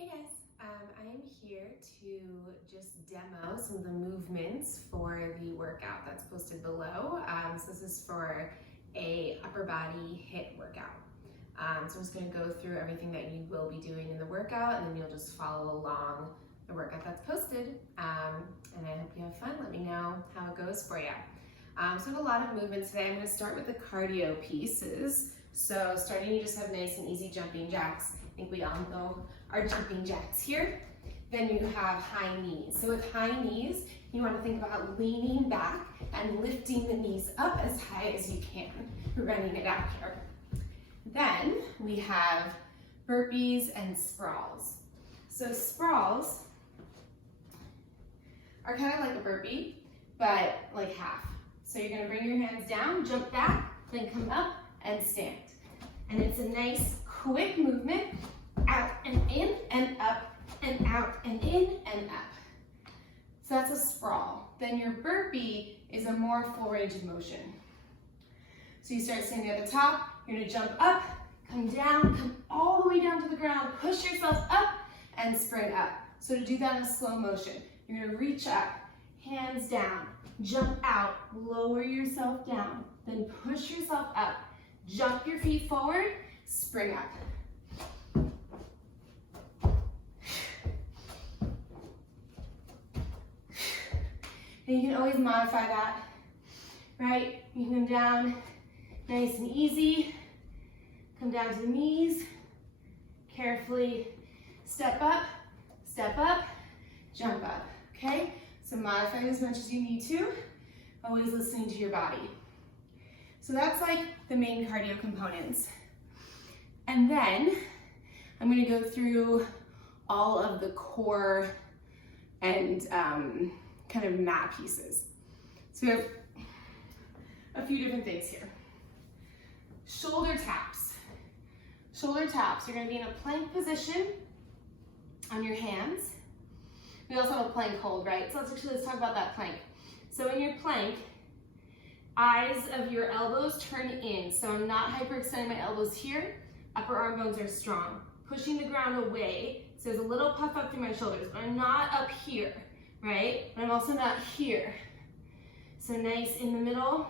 Hey guys, I am here to just demo some of the movements for the workout that's posted below. So this is for a upper body HIIT workout. So I'm just going to go through everything that you will be doing in the workout, and then you'll just follow along the workout that's posted. And I hope you have fun. Let me know how it goes for you. So I have a lot of movements today. I'm going to start with the cardio pieces. So starting, you just have nice and easy jumping jacks. I think we all know our jumping jacks here. Then you have high knees. So with high knees, you want to think about leaning back and lifting the knees up as high as you can, running it out here. Then we have burpees and sprawls. So sprawls are kind of like a burpee, but like half. So you're going to bring your hands down, jump back, then come up and stand. And it's a nice quick movement, out and in and up and out and in and up. So that's a sprawl. Then your burpee is a more full range of motion. So you start standing at the top, you're going to jump up, come down, come all the way down to the ground, push yourself up and sprint up. So to do that in slow motion, you're going to reach up, hands down, jump out, lower yourself down, then push yourself up, jump your feet forward, spring up. And you can always modify that, right? You can come down nice and easy, come down to the knees, carefully step up, jump up, okay? So modify it as much as you need to, always listening to your body. So that's like the main cardio components. And then I'm gonna go through all of the core and kind of mat pieces. So we have a few different things here. Shoulder taps. Shoulder taps, you're gonna be in a plank position on your hands. We also have a plank hold, right? So let's talk about that plank. So in your plank, eyes of your elbows turn in. So I'm not hyperextending my elbows here. Upper arm bones are strong. Pushing the ground away. So there's a little puff up through my shoulders, but I'm not up here, right? But I'm also not here. So nice in the middle,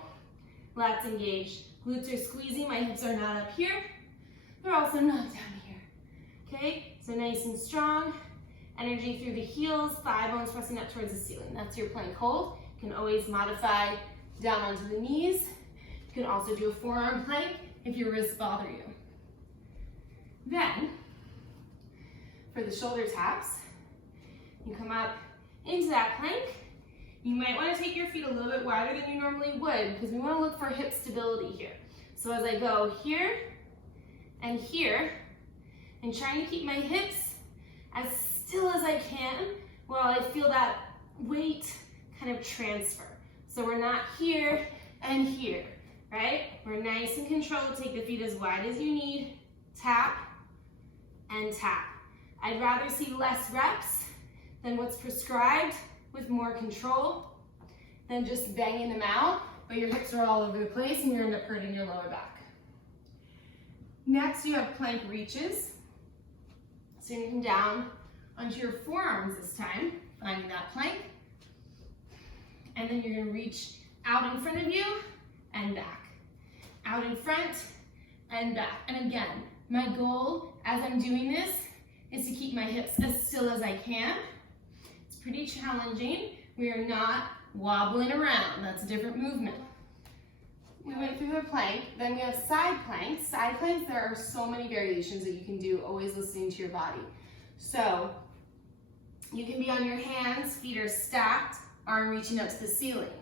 lats engaged. Glutes are squeezing, my hips are not up here. They're also not down here, okay? So nice and strong. Energy through the heels, thigh bones pressing up towards the ceiling. That's your plank hold. You can always modify down onto the knees. You can also do a forearm plank if your wrists bother you. Then, for the shoulder taps, you come up into that plank. You might want to take your feet a little bit wider than you normally would because we want to look for hip stability here. So as I go here, and trying to keep my hips as still as I can while I feel that weight kind of transfer. So we're not here and here, right? We're nice and controlled. Take the feet as wide as you need. Tap and tap. I'd rather see less reps than what's prescribed with more control than just banging them out, but your hips are all over the place and you end up hurting your lower back. Next, you have plank reaches. So you come down onto your forearms this time, finding that plank. And then you're gonna reach out in front of you and back. Out in front and back. And again, my goal as I'm doing this is to keep my hips as still as I can. It's pretty challenging. We are not wobbling around. That's a different movement. We went through the plank, then we have side planks. Side planks, there are so many variations that you can do, always listening to your body. So you can be on your hands, feet are stacked, arm reaching up to the ceiling.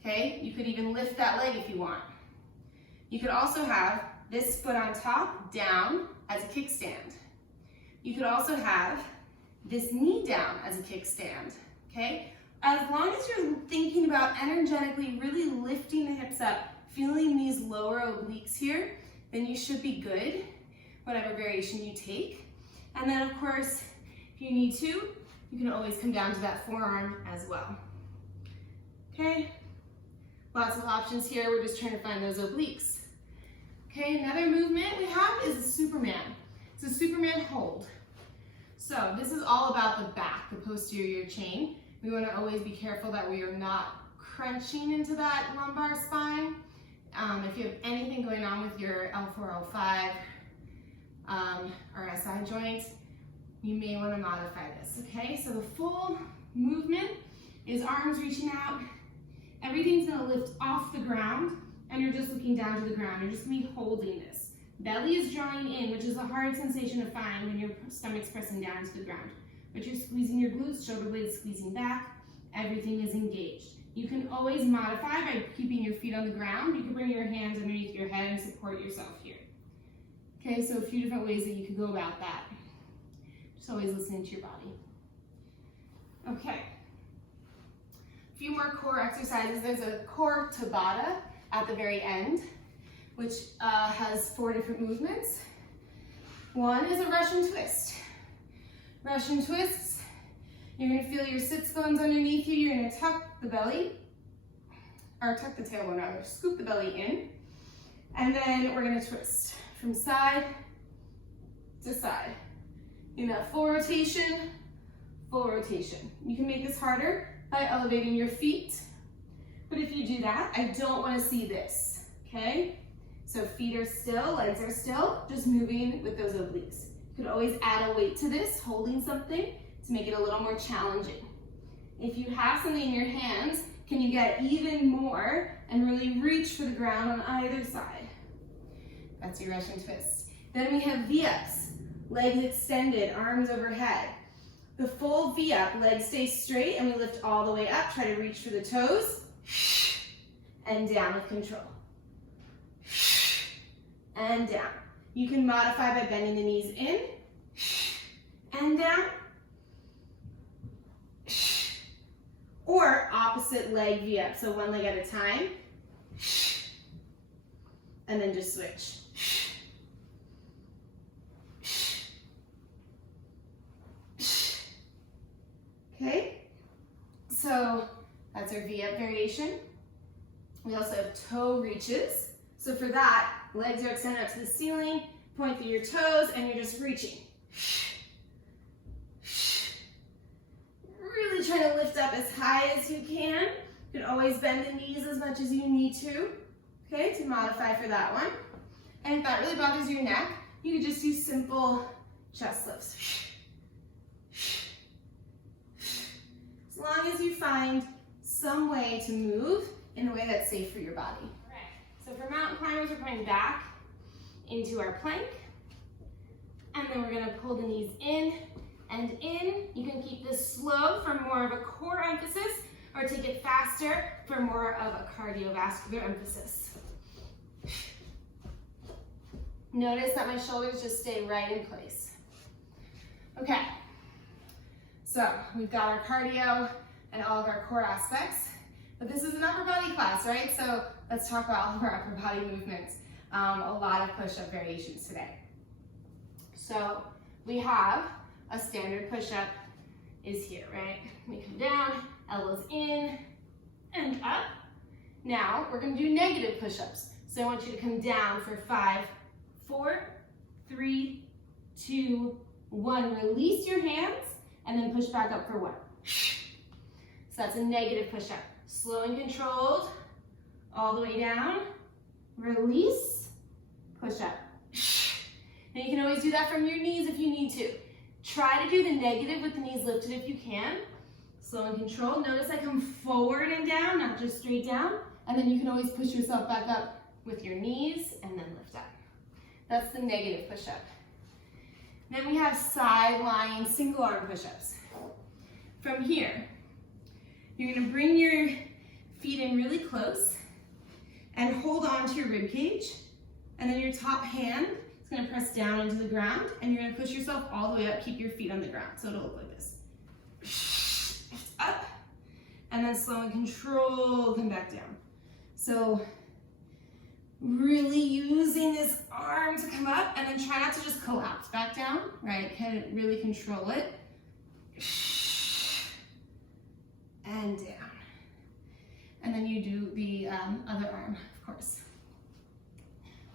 Okay, you could even lift that leg if you want. You could also have this foot on top, down as a kickstand. You could also have this knee down as a kickstand, okay? As long as you're thinking about energetically really lifting the hips up, feeling these lower obliques here, then you should be good, whatever variation you take. And then of course, if you need to, you can always come down to that forearm as well. Okay, lots of options here. We're just trying to find those obliques. Okay, another movement we have is a Superman. It's a Superman hold. So this is all about the back, the posterior chain. We want to always be careful that we are not crunching into that lumbar spine. If you have anything going on with your L4, L5, or SI joints, you may want to modify this, okay? So the full movement is arms reaching out. Everything's going to lift off the ground, and you're just looking down to the ground. You're just going to be holding this. Belly is drawing in, which is a hard sensation to find when your stomach's pressing down to the ground. But you're squeezing your glutes, shoulder blades squeezing back. Everything is engaged. You can always modify by keeping your feet on the ground. You can bring your hands underneath your head and support yourself here. Okay, so a few different ways that you can go about that. Just always listening to your body. Okay. A few more core exercises. There's a core Tabata at the very end, which has 4 different movements. One is a Russian twist. Russian twists, you're gonna feel your sits bones underneath you. You're gonna tuck the belly, or tuck the tailbone rather, scoop the belly in, and then we're gonna twist from side to side. You know, full rotation, full rotation. You can make this harder by elevating your feet, but if you do that, I don't wanna see this, okay? So feet are still, legs are still, just moving with those obliques. You could always add a weight to this, holding something to make it a little more challenging. If you have something in your hands, can you get even more and really reach for the ground on either side? That's your Russian twist. Then we have V-ups, legs extended, arms overhead. The full V-up, legs stay straight and we lift all the way up. Try to reach for the toes and down with control. And down. You can modify by bending the knees in and down, or opposite leg V-up, so one leg at a time, and then just switch. Okay, so that's our V-up variation. We also have toe reaches. So for that, legs are extended up to the ceiling, point through your toes, and you're just reaching. Really trying to lift up as high as you can. You can always bend the knees as much as you need to, okay, to modify for that one. And if that really bothers your neck, you can just do simple chest lifts. As long as you find some way to move in a way that's safe for your body. So for mountain climbers, we're coming back into our plank, and then we're gonna pull the knees in and in. You can keep this slow for more of a core emphasis, or take it faster for more of a cardiovascular emphasis. Notice that my shoulders just stay right in place. Okay, so we've got our cardio and all of our core aspects. But this is an upper body class, right? So let's talk about all of our upper body movements. A lot of push-up variations today. So we have a standard push-up is here, right? We come down, elbows in and up. Now we're gonna do negative push-ups. So I want you to come down for 5, 4, 3, 2, 1. Release your hands and then push back up for 1. So that's a negative push-up. Slow and controlled, all the way down, release, push up. Now you can always do that from your knees if you need to. Try to do the negative with the knees lifted if you can. Slow and controlled. Notice I come forward and down, not just straight down. And then you can always push yourself back up with your knees and then lift up. That's the negative push-up. Then we have side lying single arm push-ups. From here, you're gonna bring your feet in really close and hold on to your rib cage. And then your top hand is gonna press down into the ground, and you're gonna push yourself all the way up, keep your feet on the ground. So it'll look like this. Up, and then slow and controlled, come back down. So really using this arm to come up, and then try not to just collapse back down, right? Kind of really control it. And down. And then you do the other arm, of course.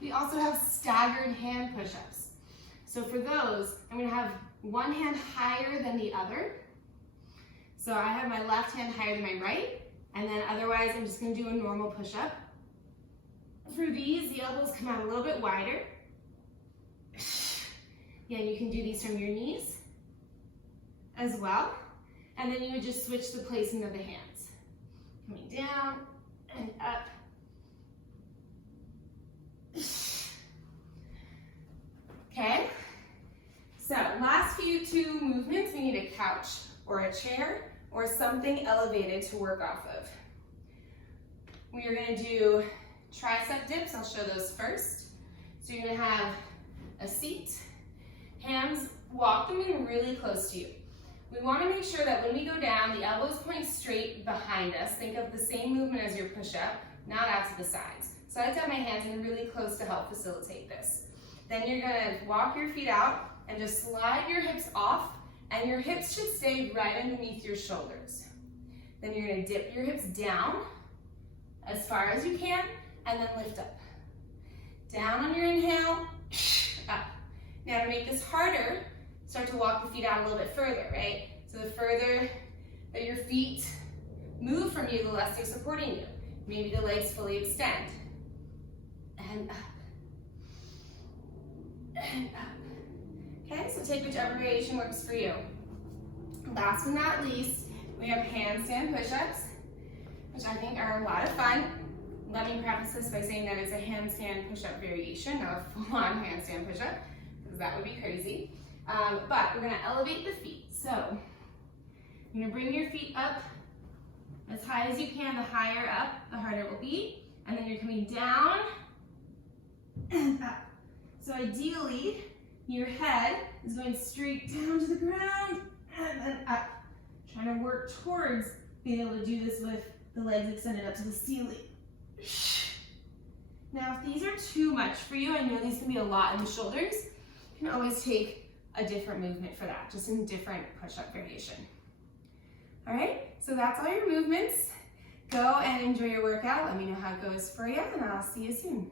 We also have staggered hand push-ups. So for those, I'm gonna have one hand higher than the other. So I have my left hand higher than my right, and then otherwise I'm just gonna do a normal push-up. For these, the elbows come out a little bit wider. Yeah, you can do these from your knees as well. And then you would just switch the placement of the hands. Coming down and up. Okay, so last two movements, we need a couch or a chair or something elevated to work off of. We are gonna do tricep dips. I'll show those first. So you're gonna have a seat, hands, walk them in really close to you. We wanna make sure that when we go down, the elbows point straight behind us. Think of the same movement as your push-up, not out to the sides. So I like to have my hands in really close to help facilitate this. Then you're gonna walk your feet out and just slide your hips off, and your hips should stay right underneath your shoulders. Then you're gonna dip your hips down as far as you can, and then lift up. Down on your inhale, up. Now to make this harder, start to walk the feet out a little bit further, right? So the further that your feet move from you, the less they're supporting you. Maybe the legs fully extend. And up. And up. Okay, so take whichever variation works for you. Last but not least, we have handstand push-ups, which I think are a lot of fun. Let me preface this by saying that it's a handstand push-up variation, not a full-on handstand push-up, because that would be crazy. But we're gonna elevate the feet. So you're gonna bring your feet up as high as you can. The higher up, the harder it will be. And then you're coming down and up. So ideally, your head is going straight down to the ground and then up. Trying to work towards being able to do this with the legs extended up to the ceiling. Now, if these are too much for you, I know these can be a lot in the shoulders, you can always take a different movement for that, just in different push-up variation. All right, so that's all your movements. Go and enjoy your workout. Let me know how it goes for you, and I'll see you soon.